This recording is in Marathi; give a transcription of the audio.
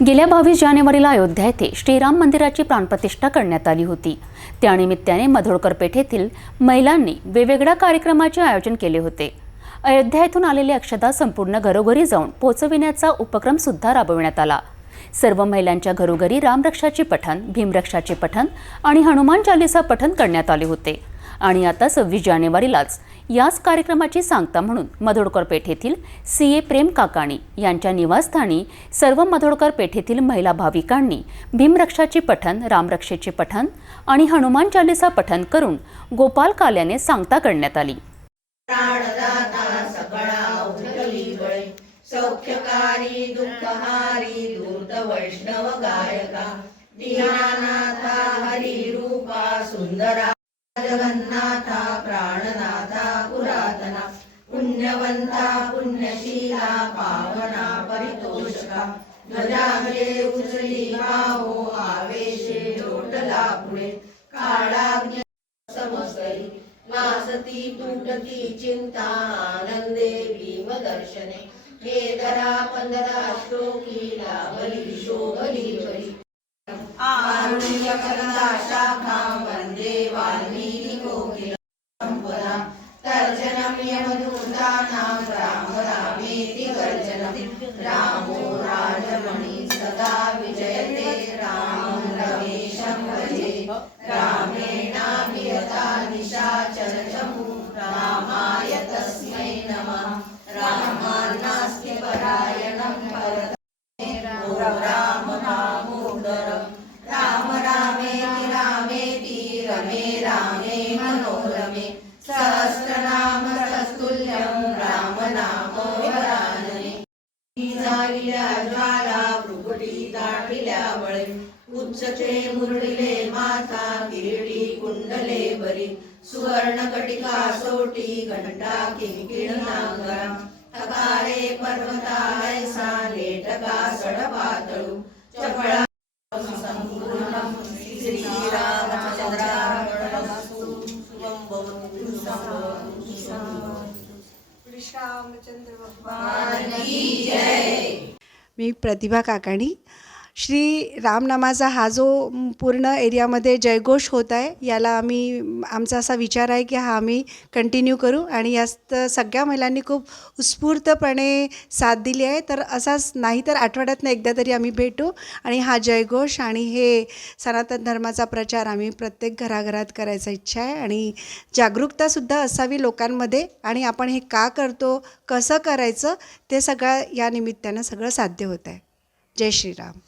गेल्या बावीस जानेवारीला अयोध्या येथे श्रीराम मंदिराची प्राणप्रतिष्ठा करण्यात आली होती. त्यानिमित्ताने मधोळकर पेठेतील महिलांनी वेगवेगळ्या कार्यक्रमाचे आयोजन केले होते. अयोध्या येथून आलेली अक्षता संपूर्ण घरोघरी जाऊन पोचविण्याचा उपक्रम सुद्धा राबविण्यात आला. सर्व महिलांच्या घरोघरी रामरक्षाचे पठण भीमरक्षाचे पठण आणि हनुमान चालिसा पठण करण्यात आले होते. आणि आता सव्वीस जानेवारीलाच. याच कार्यक्रमाची सांगता म्हणून मधोडकर पेठेतील सी. ए. प्रेम काकाणी यांच्या निवासस्थानी सर्व मधोडकर पेठेतील महिला भाविकांनी भीमरक्षाचे पठण रामरक्षेचे पठण आणि हनुमान चालिसा पठण करून गोपाल काल्याने सांगता करण्यात आली. सौख्यकारी दुःखहारी दूत वैष्णव गायका दीनानाथा हरिरूपा सुंदरा जगन्नाथा प्राणनाथा पुरातना पुण्यवन्ता पुण्यशीला पावना परितोषका। ध्वजामध्ये उचली भावो आवेशे लोटला पुढे। काळाग्नी समस्तरी वासती तुटती चिंता आनंदे भीमदर्शने हे दरा पंधरा श्लोकी लाभली शोभली बरी। आरुण्य करदा शाखा मनोरमे सहस्रनाम तस्तुल्यं राम नाम वरानने झालेल्या ज्वाला भ्रुकुटी दाटिल्या बळे उच्चचे मुरडिले माथा किरीटी कुंडले बरी। सुवर्ण कटिका सोटी घंटा किंकिण नांगरा। तकारे पर्वता ऐसा लेटका सडपातळू मी प्रतिभा काकाणी श्री रामनामाचा हा जो पूर्ण एरियामध्ये जयघोष होत आहे याला आम्ही आमचा असा विचार आहे की हा आम्ही कंटिन्यू करू आणि यात सगळ्या महिलांनी खूप उत्स्फूर्तपणे साथ दिली आहे. तर असाच नाही तर आठवड्यातनं एकदा तरी आम्ही भेटू आणि हा जयघोष आणि हे सनातन धर्माचा प्रचार आम्ही प्रत्येक घराघरात करायचा इच्छा आहे आणि जागरूकतासुद्धा असावी लोकांमध्ये आणि आपण हे का करतो कसं करायचं ते सगळं या निमित्तानं सगळं साध्य होत आहे. जय श्रीराम